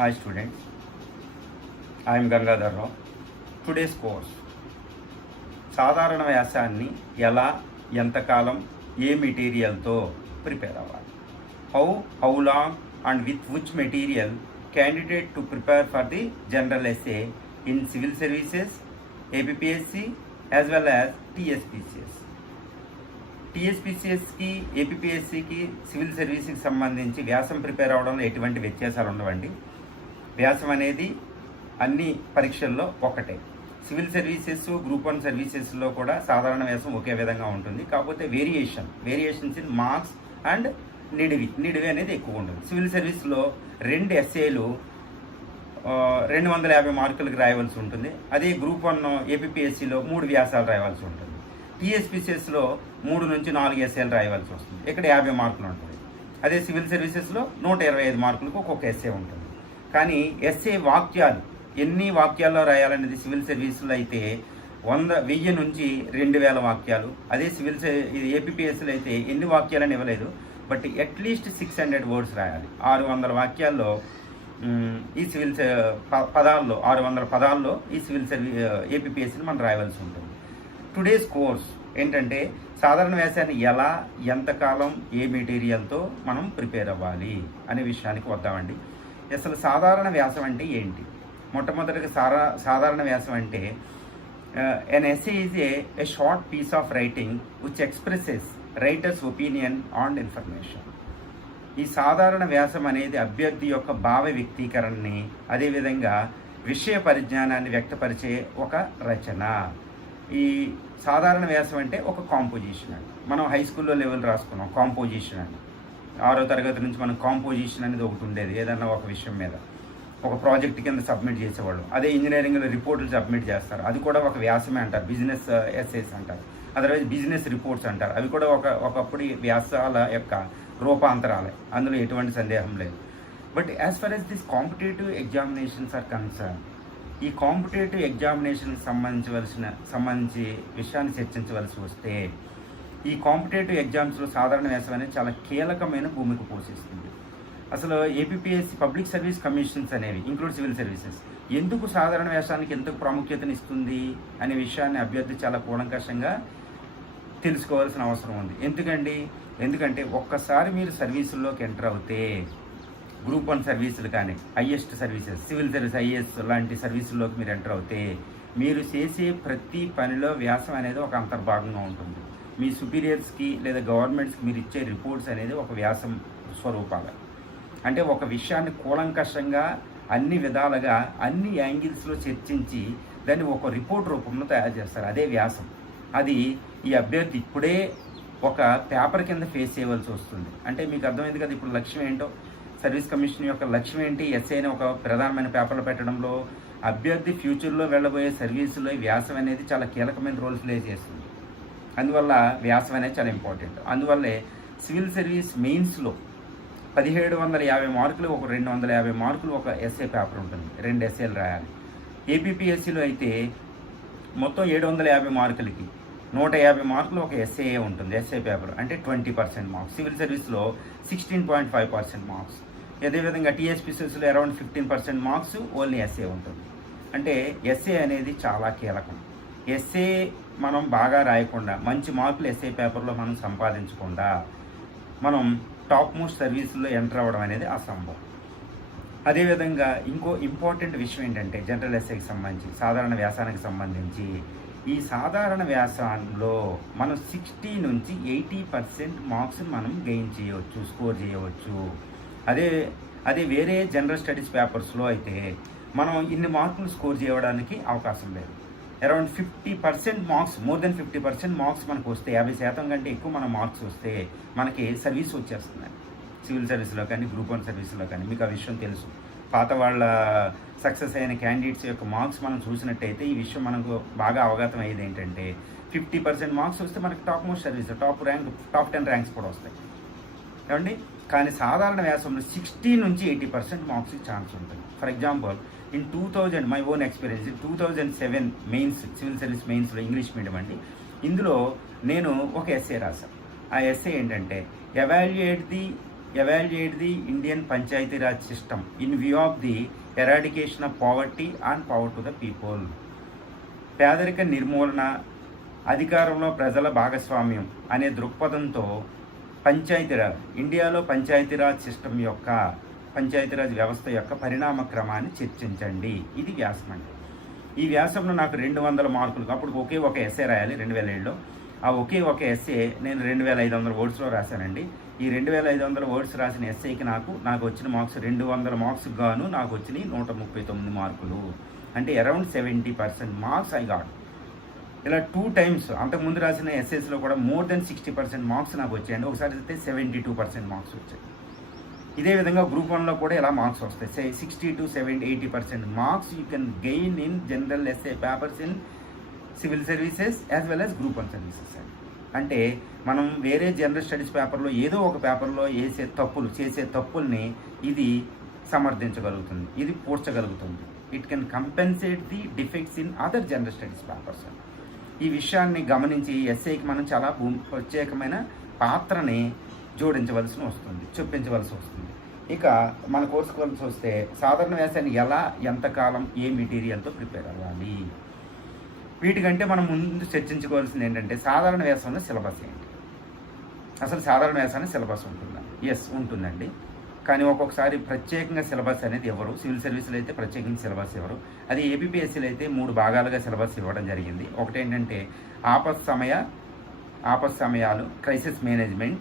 Hi students, I am Gangadhar Rao. Today's course సాధారణ వ్యాసాన్ని ఎలా ఎంతకాలం ఏ మెటీరియల్తో ప్రిపేర్ అవ్వాలి. How long and with which material candidate to prepare for the general essay in civil services, APPSC as well as TSPSC. టీఎస్పీసీఎస్కి, ఏపీపీఎస్సికి, civil సర్వీస్కి సంబంధించి వ్యాసం ప్రిపేర్ అవ్వడంలో ఎటువంటి వ్యత్యాసాలు ఉండవండి. వ్యాసం అనేది అన్ని పరీక్షల్లో ఒకటే. సివిల్ సర్వీసెస్, గ్రూప్ 1 సర్వీసెస్లో కూడా సాధారణ వ్యాసం ఒకే విధంగా ఉంటుంది. కాకపోతే వేరియేషన్స్ ఇన్ మార్క్స్ అండ్ నిడివి అనేది ఎక్కువ ఉంటుంది. సివిల్ సర్వీస్లో 2 ఎస్ఏలు 250 మార్కులకు రాయవలసి ఉంటుంది. అదే గ్రూప్ 1 ఏపీపీఎస్సిలో 3 వ్యాసాలు రాయవలసి ఉంటుంది. టీఎస్పీసీఎస్లో 3 నుంచి 4 ఎస్ఏలు రాయవలసి వస్తుంది. ఇక్కడ 50 మార్కులు ఉంటుంది. అదే సివిల్ సర్వీసెస్లో 125 మార్కులకు ఒక్కొక్క ఎస్ఏ ఉంటుంది. కానీ ఎస్ఏ వాక్యాలు ఎన్ని వాక్యాల్లో రాయాలనేది సివిల్ సర్వీసులో అయితే 1000 నుంచి 2000 వాక్యాలు. అదే ఏపీపీఎస్సీలో అయితే ఎన్ని వాక్యాలని ఇవ్వలేదు, బట్ అట్లీస్ట్ 600 వర్డ్స్ రాయాలి. 600 వాక్యాల్లో ఈ సివిల్ పదాల్లో 600 పదాల్లో ఈ సివిల్ ఏపీపీఎస్సీని మనం రాయవలసి ఉంటుంది. టుడేస్ కోర్స్ ఏంటంటే సాధారణ వ్యాసాన్ని ఎలా ఎంతకాలం ఏ మెటీరియల్తో మనం ప్రిపేర్ అవ్వాలి అనే విషయానికి వద్దామండి. అసలు సాధారణ వ్యాసం అంటే ఏంటి? మొట్టమొదటిగా సాధారణ వ్యాసం అంటే an essay is a short piece of writing which expresses writer's opinion on information. ఈ సాధారణ వ్యాసం అనేది అభ్యర్థి యొక్క భావ వ్యక్తీకరణని, అదేవిధంగా విషయ పరిజ్ఞానాన్ని వ్యక్తపరిచే ఒక రచన. ఈ సాధారణ వ్యాసం అంటే ఒక కాంపోజిషన్ అండి. మనం హై స్కూల్లో లెవెల్ రాసుకున్నాం కాంపోజిషన్ అని. 6వ తరగతి నుంచి మనం కాంపోజిషన్ అనేది ఒకటి ఉండేది. ఏదన్నా ఒక విషయం మీద ఒక ప్రాజెక్ట్ కింద సబ్మిట్ చేసేవాళ్ళు. అదే ఇంజనీరింగ్లో రిపోర్టులు సబ్మిట్ చేస్తారు, అది కూడా ఒక వ్యాసమే అంటారు. బిజినెస్ ఎస్సేస్ అంటారు, అదర్వైజ్ బిజినెస్ రిపోర్ట్స్ అంటారు. అవి కూడా ఒకప్పుడు వ్యాసాల యొక్క రూపాంతరాలే, అందులో ఎటువంటి సందేహం లేదు. But as far as this competitive examinations are concern, ఈ కాంపిటేటివ్ ఎగ్జామినేషన్కి సంబంధించి విషయాన్ని చర్చించవలసి వస్తే, ఈ కాంపిటేటివ్ ఎగ్జామ్స్లో సాధారణ వ్యాసం అనేది చాలా కీలకమైన భూమిక పోషిస్తుంది. అసలు ఏపీపీఎస్సీ పబ్లిక్ సర్వీస్ కమిషన్స్ అనేవి ఇంక్లూడ్ సివిల్ సర్వీసెస్ ఎందుకు సాధారణ వ్యాసానికి ఎందుకు ప్రాముఖ్యతనిస్తుంది అనే విషయాన్ని అభ్యర్థి చాలా కూలంకషంగా తెలుసుకోవాల్సిన అవసరం ఉంది. ఎందుకంటే ఒక్కసారి మీరు సర్వీసుల్లోకి ఎంటర్ అవుతే, గ్రూప్ 1 సర్వీసులు కానీ, highest services, civil service IAS లాంటి సర్వీసుల్లోకి మీరు ఎంటర్ అవుతే, మీరు చేసే ప్రతి పనిలో వ్యాసం అనేది ఒక అంతర్భాగంగా ఉంటుంది. మీ సుపీరియర్స్కి లేదా గవర్నమెంట్స్కి మీరు ఇచ్చే రిపోర్ట్స్ అనేది ఒక వ్యాసం స్వరూపాలు. అంటే ఒక విషయాన్ని కూలంకషంగా అన్ని విధాలుగా అన్ని యాంగిల్స్లో చర్చించి దాన్ని ఒక రిపోర్ట్ రూపంలో తయారు చేస్తారు. అదే వ్యాసం. అది ఈ అభ్యర్థి ఇప్పుడే ఒక పేపర్ కింద ఫేస్ చేయవలసి వస్తుంది. అంటే మీకు అర్థమైంది కదా ఇప్పుడు లక్ష్యం ఏంటో. సర్వీస్ కమిషన్ యొక్క లక్ష్యం ఏంటి? ఎస్ఐని ఒక ప్రధానమైన పేపర్లో పెట్టడంలో అభ్యర్థి ఫ్యూచర్లో వెళ్ళబోయే సర్వీసులో వ్యాసం అనేది చాలా కీలకమైన రోల్ ప్లే చేస్తుంది. అందువల్ల వ్యాసం అనేది చాలా ఇంపార్టెంట్. అందువల్లే సివిల్ సర్వీస్ మెయిన్స్లో 1750 మార్కులు, ఒక 250 మార్కులు ఒక ఎస్ఏ పేపర్ ఉంటుంది. 2 ఎస్ఏలు రాయాలి. ఏపీపీఎస్సీలో అయితే మొత్తం 750 మార్కులకి 150 మార్కులు ఒక ఎస్ఏ ఉంటుంది, ఎస్ఏ పేపర్. అంటే 20% మార్క్స్. సివిల్ సర్వీస్లో 16.5% మార్క్స్. అదేవిధంగా టీఎస్పీసీఎస్లో అరౌండ్ 15% మార్క్స్ ఓన్లీ ఎస్ఏ ఉంటుంది. అంటే ఎస్ఏ అనేది చాలా కీలకం. ఎస్ఏ మనం బాగా రాయకుండా, మంచి మార్కులు ఎస్ఏ పేపర్లో మనం సంపాదించకుండా మనం టాప్ మోస్ట్ సర్వీసుల్లో ఎంటర్ అవ్వడం అనేది అసంభవం. అదేవిధంగా ఇంకో ఇంపార్టెంట్ విషయం ఏంటంటే జనరల్ ఎస్ఏకి సంబంధించి, సాధారణ వ్యాసానికి సంబంధించి, ఈ సాధారణ వ్యాసంలో మనం 60 నుంచి 80% మార్క్స్ మనం గెయిన్ చేయవచ్చు, స్కోర్ చేయవచ్చు. అదే వేరే జనరల్ స్టడీస్ పేపర్స్లో అయితే మనం ఇన్ని మార్కులు స్కోర్ చేయడానికి అవకాశం లేదు. Around 50% marks, more than 50% marks మనకు వస్తే, 50% కంటే ఎక్కువ మన మార్క్స్ వస్తే మనకి సర్వీస్ వచ్చేస్తున్నాయి. సివిల్ సర్వీస్లో కానీ, గ్రూప్ 1 సర్వీస్లో కానీ. మీకు ఆ విషయం తెలుసు. పాత వాళ్ళ సక్సెస్ అయిన క్యాండిడేట్స్ యొక్క మార్క్స్ మనం చూసినట్టయితే ఈ విషయం మనకు బాగా అవగతం అయ్యేది ఏంటంటే 50% మార్క్స్ వస్తే మనకి top most service, top 10 ranks కూడా వస్తాయి ఏమండి. కానీ సాధారణ వ్యాసంలో 60 నుంచి 80% మార్క్స్ ఛాన్స్ ఉంటుంది. For example in 2000 my own experience, 2007 mains, civil service మెయిన్స్లో ఇంగ్లీష్ మీడియం అండి. ఇందులో నేను ఒక ఎస్ఏ రాశాను. ఆ ఎస్ఏ ఏంటంటే evaluate the evaluate the Indian Panchayati Raj system in view of the eradication of poverty and power to the people. పేదరిక నిర్మూలన, అధికారంలో ప్రజల భాగస్వామ్యం అనే దృక్పథంతో పంచాయతీరాజ్, ఇండియాలో పంచాయతీరాజ్ సిస్టమ్ యొక్క, పంచాయతీరాజ్ వ్యవస్థ యొక్క పరిణామ క్రమాన్ని చర్చించండి. ఇది వ్యాసం అంటే. ఈ వ్యాసంలో నాకు 200 మార్కులు, అప్పుడు ఒకే ఒక ఎస్ఏ రాయాలి 2007లో. ఆ ఒకే ఒక ఎస్ఏ నేను 2500 వర్డ్స్లో రాశానండి. ఈ 2500 వర్డ్స్ రాసిన ఎస్ఏకి నాకు వచ్చిన మార్క్స్ 200 మార్క్స్కి గాను నాకు వచ్చినాయి 139 మార్కులు. అంటే అరౌండ్ 70% మార్క్స్ ఐ గాట్. ఇలా 2 times అంతకుముందు రాసిన ఎస్ఏస్లో కూడా మోర్ దెన్ 60% మార్క్స్ నాకు వచ్చాయండి. ఒకసారి అయితే 72% మార్క్స్ వచ్చాయి. ఇదే విధంగా గ్రూప్ 1లో కూడా ఇలా మార్క్స్ వస్తాయి. 60 to 80% marks you can gain in general essay papers in civil services as well as group 1 services. అంటే మనం వేరే జనరల్ స్టడీస్ పేపర్లో ఏదో ఒక పేపర్లో చేసే తప్పుల్ని ఇది సమర్థించగలుగుతుంది, ఇది పూడ్చగలుగుతుంది. It can compensate the defects in other general studies papers. ఈ విషయాన్ని గమనించి ఎస్ఏకి మనం చాలా ప్రత్యేకమైన పాత్రని చూపించవలసి వస్తుంది. ఇక మన కోర్సు గురించి వస్తే సాధారణ వ్యాసాన్ని ఎలా, ఎంతకాలం, ఏ మెటీరియల్తో ప్రిపేర్ అవ్వాలి. వీటికంటే మనం ముందు చర్చించుకోవాల్సింది ఏంటంటే సాధారణ వ్యాసంలో సిలబస్ ఏంటి. అసలు సాధారణ వ్యాసానికి సిలబస్ ఉంటుందా? ఎస్, ఉంటుందండి. కానీ ఒక్కొక్కసారి ప్రత్యేకంగా సిలబస్ అనేది ఎవరు, సివిల్ సర్వీసులు అయితే ప్రత్యేకంగా సిలబస్ ఎవరు. అది ఏపీఎస్సీలో అయితే 3 భాగాలుగా సిలబస్ ఇవ్వడం జరిగింది. ఒకటి ఏంటంటే ఆపత్సమయాలు, క్రైసిస్ మేనేజ్మెంట్,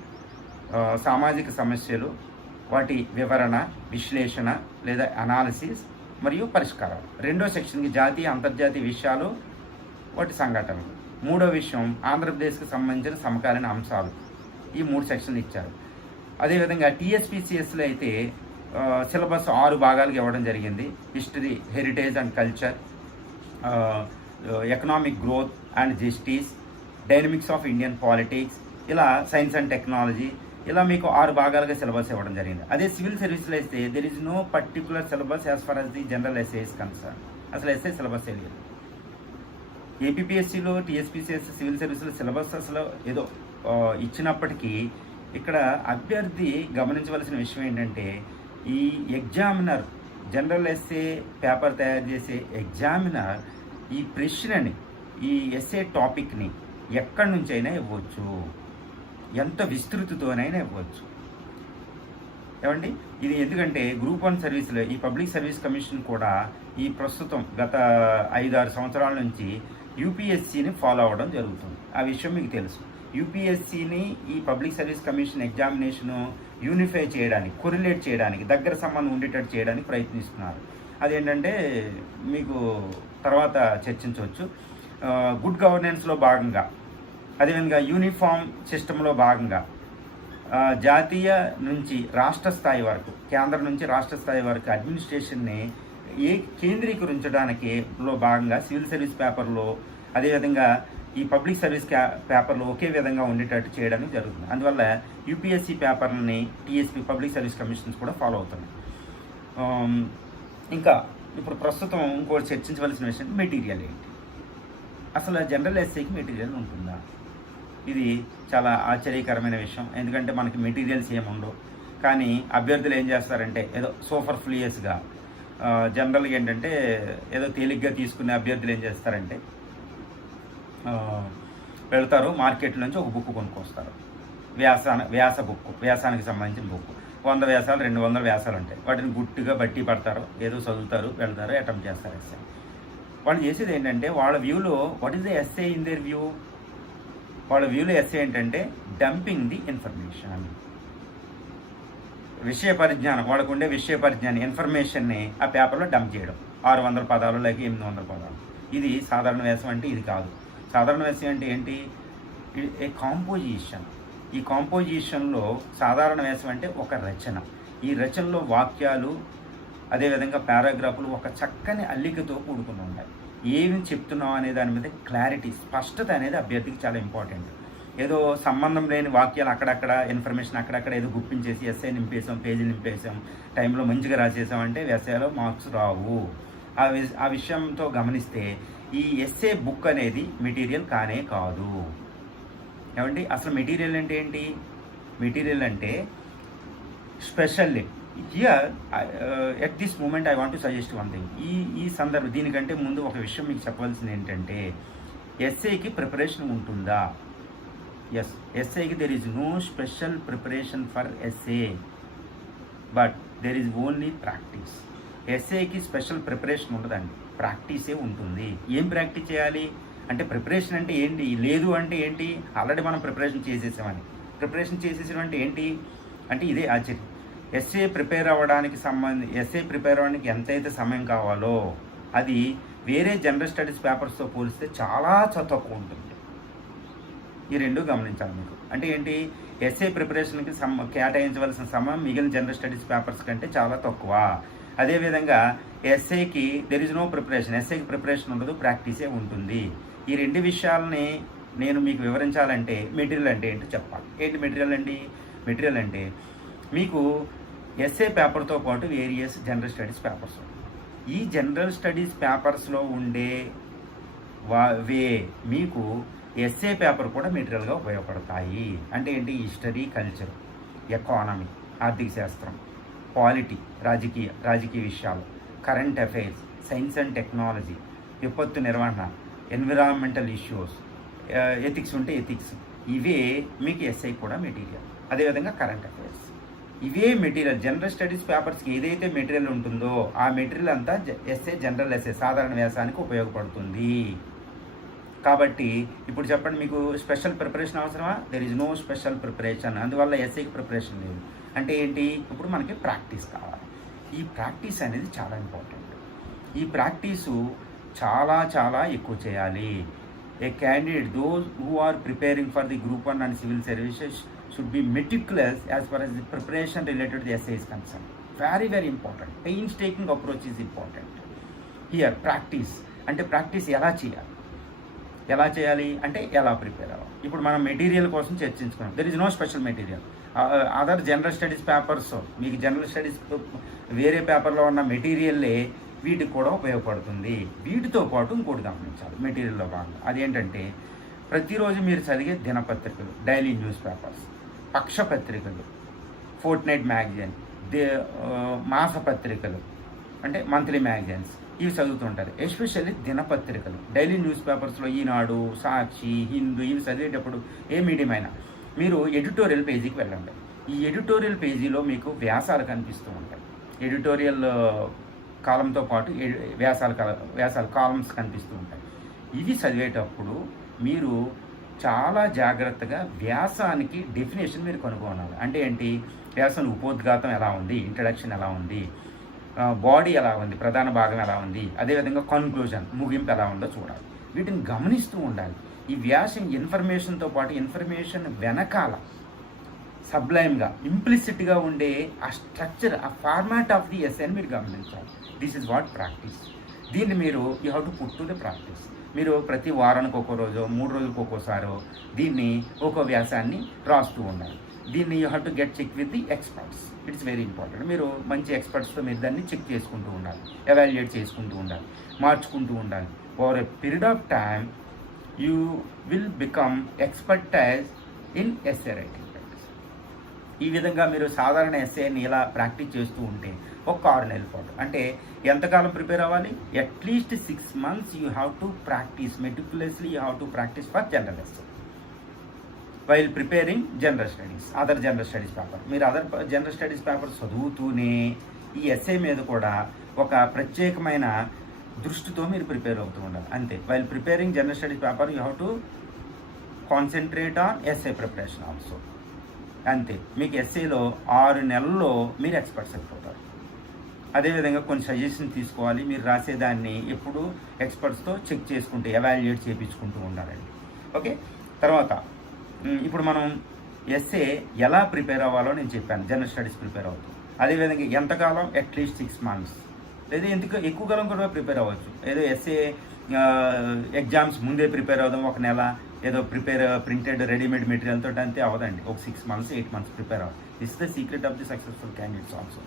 సామాజిక సమస్యలు, వాటి వివరణ, విశ్లేషణ లేదా అనాలిసిస్ మరియు పరిష్కారాలు. రెండో సెక్షన్కి జాతీయ, అంతర్జాతీయ విషయాలు, వాటి సంఘటనలు. మూడో విషయం ఆంధ్రప్రదేశ్కి సంబంధించిన సమకాలీన అంశాలు. ఈ 3 సెక్షన్లు ఇచ్చారు. అదేవిధంగా టీఎస్పీసీఎస్లో అయితే సిలబస్ 6 భాగాలుగా ఇవ్వడం జరిగింది. History, heritage and culture, economic growth and justice, dynamics of Indian politics, ఇలా సైన్స్ అండ్ టెక్నాలజీ, ఇలా మీకు 6 భాగాలుగా సిలబస్ ఇవ్వడం జరిగింది. అదే సివిల్ సర్వీస్లో అయితే there is no particular syllabus as far as the general essay is concern. అసలు ఎస్ఏ సిలబస్ లేదు. ఏపీఎస్సీలో, టీఎస్పీసీఎస్, సివిల్ సర్వీసులో సిలబస్ అసలు ఏదో ఇచ్చినప్పటికీ ఇక్కడ అభ్యర్థి గమనించవలసిన విషయం ఏంటంటే ఈ ఎగ్జామినర్, జనరల్ ఎస్ఏ పేపర్ తయారు చేసే ఎగ్జామినర్ ఈ ప్రశ్నని, ఈ ఎస్ఏ టాపిక్ని ఎక్కడి నుంచైనా ఇవ్వచ్చు, ఎంత విస్తృతితోనైనా ఇవ్వచ్చు. ఏమండి, ఇది ఎందుకంటే గ్రూప్ 1 సర్వీసులో ఈ పబ్లిక్ సర్వీస్ కమిషన్ కూడా ఈ ప్రస్తుతం గత 5-6 సంవత్సరాల నుంచి యూపీఎస్సీని ఫాలో అవ్వడం జరుగుతుంది. ఆ విషయం మీకు తెలుసు. యూపీఎస్సీని ఈ public service commission examination unify చేయడానికి, కొరిలేట్ చేయడానికి, దగ్గర సంబంధం ఉండేటట్టు చేయడానికి ప్రయత్నిస్తున్నారు. అదేంటంటే మీకు తర్వాత చర్చించవచ్చు. గుడ్ గవర్నెన్స్లో భాగంగా, అదేవిధంగా యూనిఫామ్ సిస్టంలో భాగంగా జాతీయ నుంచి రాష్ట్ర స్థాయి వరకు, కేంద్రం నుంచి రాష్ట్ర స్థాయి వరకు అడ్మినిస్ట్రేషన్ని కేంద్రీకరించడానికి భాగంగా సివిల్ సర్వీస్ పేపర్లో, అదేవిధంగా ఈ పబ్లిక్ సర్వీస్ పేపర్లో ఒకే విధంగా ఉండేటట్టు చేయడానికి జరుగుతుంది. అందువల్ల యూపీఎస్సీ పేపర్లని టీఎస్పీ పబ్లిక్ సర్వీస్ కమిషన్స్ కూడా ఫాలో అవుతున్నాయి. ఇంకా ఇప్పుడు ప్రస్తుతం ఇంకోటి చర్చించవలసిన విషయం మెటీరియల్ ఏంటి. అసలు జనరల్ ఎస్ఏకి మెటీరియల్ ఉంటుందా? ఇది చాలా ఆశ్చర్యకరమైన విషయం. ఎందుకంటే మనకి మెటీరియల్స్ ఏముండవు. కానీ అభ్యర్థులు ఏం చేస్తారంటే ఏదో సూపర్ ఫ్లూయస్గా, జనరల్గా ఏంటంటే ఏదో తేలిగ్గా తీసుకునే అభ్యర్థులు ఏం చేస్తారంటే వెళ్తారు, మార్కెట్ నుంచి ఒక బుక్ కొనుక్కొస్తారు. వ్యాస బుక్, వ్యాసానికి సంబంధించిన బుక్. 100 వ్యాసాలు, 200 వ్యాసాలు ఉంటాయి. వాటిని గుట్టుగా బట్టి పడతారు, ఏదో చదువుతారు, వెళ్తారు, అటెంప్ట్ చేస్తారు ఎస్ఏ. వాళ్ళు చేసేది ఏంటంటే వాళ్ళ వ్యూలో what is the essay in there view. వాళ్ళ వ్యూలో ఎస్ఏ ఏంటంటే డంపింగ్ ది ఇన్ఫర్మేషన్, విషయ పరిజ్ఞానం, వాళ్ళకు ఉండే విషయ పరిజ్ఞానం, ఇన్ఫర్మేషన్ని ఆ పేపర్లో డంప్ చేయడం. 600 పదాలు లేక 800 పదాలు. ఇది సాధారణ వ్యాసం అంటే ఇది కాదు. సాధారణ వ్యాసం అంటే ఏంటి? ఏ కాంపోజిషన్. ఈ కాంపోజిషన్లో సాధారణ వ్యాసం అంటే ఒక రచన. ఈ రచనలో వాక్యాలు, అదేవిధంగా పారాగ్రాఫ్లు ఒక చక్కని అల్లికతో కూడుకుని ఉంటాయి. ఏమి చెప్తున్నాం అనే దాని మీద క్లారిటీ, స్పష్టత అనేది అభ్యర్థికి చాలా ఇంపార్టెంట్. ఏదో సంబంధం లేని వాక్యాలు అక్కడక్కడ, ఇన్ఫర్మేషన్ అక్కడక్కడ ఏదో గుప్పించేసి ఎస్ఐ నింపేసాం, పేజీ నింపేసాం, టైంలో మంచిగా రాసేసాం అంటే ఎస్ఐలో మార్క్స్ రావు. ఆ విషయంతో గమనిస్తే ఈ ఎస్ఏ బుక్ అనేది మెటీరియల్ కానే కాదు. ఏమండి, అసలు మెటీరియల్ అంటే ఏంటి? మెటీరియల్ అంటే specially here at this moment I want to suggest one thing. ఈ సందర్భం దీనికంటే ముందు ఒక విషయం మీకు చెప్పవలసింది ఏంటంటే, ఎస్ఏకి ప్రిపరేషన్ ఉంటుందా? ఎస్, ఎస్ఏకి there is no special preparation for essay, but there is only practice. ఎస్ఏకి స్పెషల్ ప్రిపరేషన్ ఉండదండి, ప్రాక్టీసే ఉంటుంది. ఏం ప్రాక్టీస్ చేయాలి అంటే, ప్రిపరేషన్ అంటే ఏంటి, లేదు అంటే ఏంటి, ఆల్రెడీ మనం ప్రిపరేషన్ చేసేసామని. ప్రిపరేషన్ చేసేసాం అంటే ఏంటి అంటే ఇదే ఆశ్చర్యం. ఎస్ఏ ప్రిపేర్ అవ్వడానికి ఎంతైతే సమయం కావాలో అది వేరే జనరల్ స్టడీస్ పేపర్స్తో పోలిస్తే చాలా తక్కువ ఉంటుంది. ఈ రెండు గమనించాలి మీకు. అంటే ఏంటి, ఎస్ఏ ప్రిపరేషన్కి కేటాయించవలసిన సమయం మిగిలిన జనరల్ స్టడీస్ పేపర్స్ కంటే చాలా తక్కువ. అదేవిధంగా ఎస్ఏకి దెర్ ఇస్ నో ప్రిపరేషన్, ఎస్ఏకి ప్రిపరేషన్ ఉండదు, ప్రాక్టీసే ఉంటుంది. ఈ రెండు విషయాలని నేను మీకు వివరించాలంటే మెటీరియల్ అంటే ఏంటో చెప్పాలి. ఏంటి మెటీరియల్ అండి? మెటీరియల్ అంటే మీకు ఎస్ఏ పేపర్తో పాటు వేరియస్ జనరల్ స్టడీస్ పేపర్స్. ఈ జనరల్ స్టడీస్ పేపర్స్లో ఉండే మీకు ఎస్ఏ పేపర్ కూడా మెటీరియల్గా ఉపయోగపడతాయి. అంటే ఏంటి, హిస్టరీ, కల్చర్, ఎకానమీ, ఆర్థిక శాస్త్రం, పాలిటీ, రాజకీయ విషయాలు, current affairs, science and technology, విపత్తు నిర్వహణ, ఎన్విరాన్మెంటల్ ఇష్యూస్, ఎథిక్స్ ఉంటే ఎథిక్స్, ఇవే మీకు ఎస్ఐ కూడా మెటీరియల్. అదేవిధంగా కరెంట్ అఫైర్స్, ఇవే మెటీరియల్. జనరల్ స్టడీస్ పేపర్స్కి ఏదైతే మెటీరియల్ ఉంటుందో ఆ మెటీరియల్ అంతా ఎస్ఏ, జనరల్ ఎస్ఏ, సాధారణ వ్యాసానికి ఉపయోగపడుతుంది. కాబట్టి ఇప్పుడు చెప్పండి, మీకు స్పెషల్ ప్రిపరేషన్ అవసరమా? There is no special preparation. అందువల్ల ఎస్ఏకి ప్రిపరేషన్ లేదు. అంటే ఏంటి, ఇప్పుడు మనకి ప్రాక్టీస్ కావాలి. ఈ ప్రాక్టీస్ అనేది చాలా ఇంపార్టెంట్. ఈ ప్రాక్టీసు చాలా ఎక్కువ చేయాలి. A candidate, those who are preparing for the Group 1 and civil services should be meticulous as far as the preparation related to the essay is concerned. Very important. Painstaking approach is important. Here, practice. అంటే practice ఎలా చేయాలి అంటే ఎలా prepare అవ్వాలి. ఇప్పుడు మనం material కోసం చర్చించుకున్నాం. There is no special material. Other general studies papers, మీకు జనరల్ స్టడీస్ వేరే పేపర్లో ఉన్న మెటీరియల్లే వీటికి కూడా ఉపయోగపడుతుంది. వీటితో పాటు ఇంకోటి గమనించాలి మెటీరియల్లో భాగంగా. అదేంటంటే, ప్రతిరోజు మీరు చదివే దినపత్రికలు, డైలీ న్యూస్ పేపర్స్, పక్షపత్రికలు, ఫోర్ట్ నైట్ మ్యాగజైన్, మాసపత్రికలు అంటే మంత్లీ మ్యాగజైన్స్, ఇవి చదువుతుంటారు. ఎస్పెషల్లీ దినపత్రికలు, డైలీ న్యూస్ పేపర్స్లో ఈనాడు, సాక్షి, హిందూ, ఇవి చదివేటప్పుడు ఏ మీడియం అయినా మీరు ఎడిటోరియల్ పేజీకి వెళ్ళండి. ఈ ఎడిటోరియల్ పేజీలో మీకు వ్యాసాలు కనిపిస్తూ ఉంటాయి. ఎడిటోరియల్ కాలంతో పాటు వ్యాసాలు కాలమ్స్ కనిపిస్తూ ఉంటాయి. ఇవి చదివేటప్పుడు మీరు చాలా జాగ్రత్తగా వ్యాసానికి డెఫినేషన్ మీరు కనుగొనాలి. అంటే ఏంటి, వ్యాసం ఉపోద్ఘాతం ఎలా ఉంది, ఇంట్రడక్షన్ ఎలా ఉంది, బాడీ ఎలా ఉంది, ప్రధాన భాగం ఎలా ఉంది, అదేవిధంగా కన్క్లూజన్, ముగింపు ఎలా ఉందో చూడాలి. వీటిని గమనిస్తూ ఉండాలి. ఈ వ్యాసం ఇన్ఫర్మేషన్తో పాటు ఇన్ఫర్మేషన్ వెనకాల సబ్లైమ్గా, ఇంప్లిసిట్గా ఉండే ఆ స్ట్రక్చర్, ఆ ఫార్మాట్ ఆఫ్ ది ఎస్ఏని మీరు గమనించాలి. This is what practice. దీన్ని మీరు you have to put to the practice. మీరు ప్రతి వారానికి ఒక్కో రోజు, 3 రోజులకు ఒక్కోసారో దీన్ని ఒక్కో వ్యాసాన్ని రాస్తూ ఉండాలి. దీన్ని you have to get check with the experts. It's very important. మీరు మంచి ఎక్స్పర్ట్స్తో మీరు దాన్ని చెక్ చేసుకుంటూ ఉండాలి, ఎవాల్యుయేట్ చేసుకుంటూ ఉండాలి, మార్చుకుంటూ ఉండాలి. Over a period of time you will become expertise in essay writing. ఈ విధంగా మీరు సాధారణ ఎస్ఏని ఇలా ప్రాక్టీస్ చేస్తూ ఉంటే ఒక 6 నెలల పాటు, అంటే ఎంతకాలం ప్రిపేర్ అవ్వాలి? At least 6 months you have to practise meticulously. You have to practise for general essay while preparing general studies, other general studies paper. మీరు అదర్ జనరల్ స్టడీస్ పేపర్ చదువుతూనే ఈ ఎస్ఏ మీద కూడా ఒక ప్రత్యేకమైన దృష్టితో మీరు ప్రిపేర్ అవుతూ ఉండాలి. అంతే. While preparing general studies paper you have to concentrate on essay preparation also. అంతే. మీకు ఎస్ఏలో 6 నెలల్లో మీరు ఎక్స్పర్ట్స్ అయిపోతారు. అదేవిధంగా కొన్ని సజెషన్ తీసుకోవాలి. మీరు రాసేదాన్ని ఎప్పుడు ఎక్స్పర్ట్స్తో చెక్ చేసుకుంటూ, ఎవాల్యుయేట్ చేయించుకుంటూ ఉండాలండి. ఓకే. తర్వాత ఇప్పుడు మనం ఎస్ఏ ఎలా ప్రిపేర్ అవ్వాలో నేను చెప్పాను. జనరల్ స్టడీస్ ప్రిపేర్ అవుతాం. అదేవిధంగా ఎంతకాలం? అట్లీస్ట్ 6 months, లేదా ఎక్కువ కాలం కూడా ప్రిపేర్ అవ్వచ్చు. ఏదో ఎస్ఏ ఎగ్జామ్స్ ముందే ప్రిపేర్ అవుదాం 1 నెల, ఏదో ప్రింటెడ్ రెడీమేడ్ మెటీరియల్ తోటి అంతే అవ్వదండి. ఒక 6 months 8 months ప్రిపేర్ అవ్వాలి. This the secret of the successful candidates also.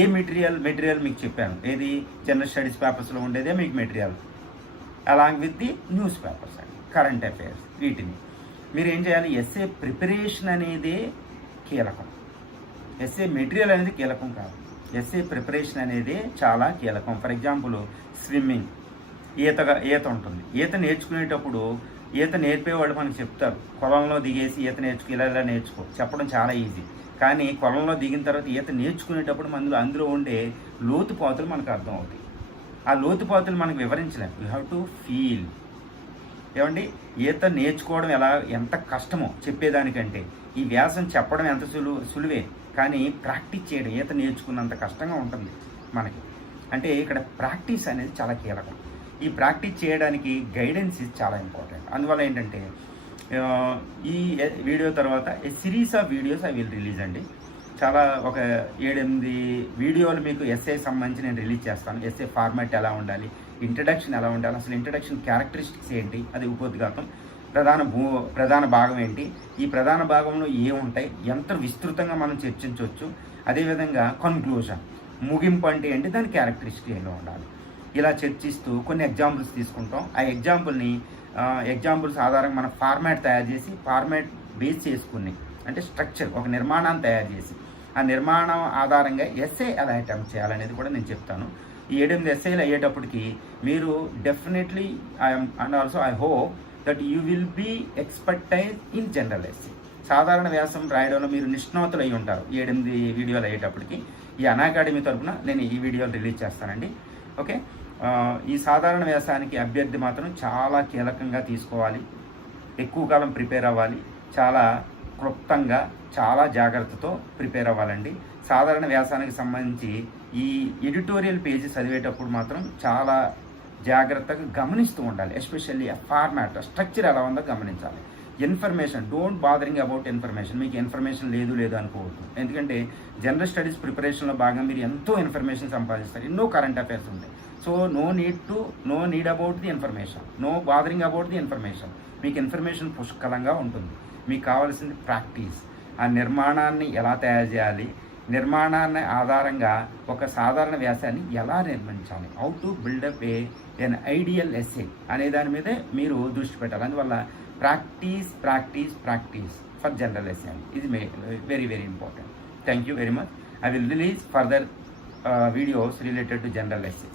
A material మీకు చెప్పాను, ఏది జనరల్ స్టడీస్ పేపర్స్లో ఉండేదే మీకు material, along with the news papers అండి, కరెంట్ అఫైర్స్. వీటిని మీరు ఏం చేయాలి? ఎస్ఏ ప్రిపరేషన్ అనేదే కీలకం. ఎస్ఏ మెటీరియల్ అనేది కీలకం కాదు, ఎస్ఏ ప్రిపరేషన్ అనేది చాలా కీలకం. ఫర్ ఎగ్జాంపుల్ స్విమ్మింగ్, ఈత ఉంటుంది. ఈత నేర్చుకునేటప్పుడు ఈత నేర్పేవాళ్ళు మనకు చెప్తారు, కొలంలో దిగేసి ఈత ఇలా నేర్చుకో, చెప్పడం చాలా ఈజీ. కానీ కొలంలో దిగిన తర్వాత ఈత నేర్చుకునేటప్పుడు అందులో ఉండే లోతుపాతులు మనకు అర్థం అవుతాయి. ఆ లోతుపాతులు మనకు వివరించలేము. You have to feel. ఏమండి, ఈత నేర్చుకోవడం ఎంత కష్టమో చెప్పేదానికంటే ఈ వ్యాసం చెప్పడం ఎంత సులువే, కానీ ప్రాక్టీస్ చేయడం ఈత నేర్చుకున్నంత కష్టంగా ఉంటుంది మనకి. అంటే ఇక్కడ ప్రాక్టీస్ అనేది చాలా కీలకం. ఈ ప్రాక్టీస్ చేయడానికి గైడెన్స్ చాలా ఇంపార్టెంట్. అందువల్ల ఏంటంటే ఈ వీడియో తర్వాత series of videos I will release అండి. చాలా ఒక 7-8 వీడియోలు మీకు ఎస్ఏ సంబంధించి నేను రిలీజ్ చేస్తాను. ఎస్ఏ ఫార్మాట్ ఎలా ఉండాలి, ఇంట్రడక్షన్ ఎలా ఉండాలి, అసలు ఇంట్రడక్షన్ క్యారెక్టరిస్టిక్స్ ఏంటి, అది ఉపోద్ఘాతం, ప్రధాన భాగం ఏంటి, ఈ ప్రధాన భాగంలో ఏముంటాయి, ఎంత విస్తృతంగా మనం చర్చించవచ్చు, అదేవిధంగా కన్క్లూజన్, ముగింపు అంటే ఏంటి, దాని క్యారెక్టరిస్టిక్ ఎలా ఉండాలి, ఇలా చర్చిస్తూ కొన్ని ఎగ్జాంపుల్స్ తీసుకుంటాం. ఆ ఎగ్జాంపుల్స్ ఆధారంగా మనం ఫార్మాట్ తయారు చేసి, ఫార్మాట్ బేస్ చేసుకుని, అంటే స్ట్రక్చర్, ఒక నిర్మాణాన్ని తయారు చేసి, ఆ నిర్మాణం ఆధారంగా ఎస్ఏ ఎలా అటెంప్ట్ చేయాలనేది కూడా నేను చెప్తాను. ఈ 7-8 ఎస్ఏలు అయ్యేటప్పటికి మీరు definitely and also I hope that you will be expertise in general essay. సాధారణ వ్యాసం రాయడంలో మీరు నిష్ణాతులు అయి ఉంటారు. 7-8 వీడియోలు అయ్యేటప్పటికి ఈ అకాడమీ తరఫున నేను ఈ వీడియోలు రిలీజ్ చేస్తానండి. ఓకే, ఈ సాధారణ వ్యాసానికి అభ్యర్థి మాత్రం చాలా కీలకంగా తీసుకోవాలి, ఎక్కువ కాలం ప్రిపేర్ అవ్వాలి, చాలా క్లుప్తంగా చాలా జాగ్రత్తతో ప్రిపేర్ అవ్వాలండి. సాధారణ వ్యాసానికి సంబంధించి ఈ ఎడిటోరియల్ పేజీ చదివేటప్పుడు మాత్రం చాలా జాగ్రత్తగా గమనిస్తూ ఉండాలి. ఎస్పెషల్లీ ఆ ఫార్మాట్, స్ట్రక్చర్ ఎలా ఉందో గమనించాలి. Information, don't bothering about information. మీకు ఇన్ఫర్మేషన్ లేదు అనుకోవద్దు. ఎందుకంటే జనరల్ స్టడీస్ ప్రిపరేషన్లో భాగంగా మీరు ఎంతో ఇన్ఫర్మేషన్ సంపాదిస్తారు, ఎన్నో కరెంట్ అఫైర్స్ ఉంటాయి. So no need about the information, no bothering about the information. మీకు ఇన్ఫర్మేషన్ పుష్కలంగా ఉంటుంది. మీకు కావాల్సింది ప్రాక్టీస్. ఆ నిర్మాణాన్ని ఎలా తయారు చేయాలి, నిర్మాణాన్ని ఆధారంగా ఒక సాధారణ వ్యాసాన్ని ఎలా నిర్మించాలి, how to build up an ideal essay అనే దాని మీదే మీరు దృష్టి పెట్టాలి. అందువల్ల ప్రాక్టీస్ ఫర్ జనరల్ ఎస్ఏ ఇది very very important. Thank you very much. I will release further videos related to general essay.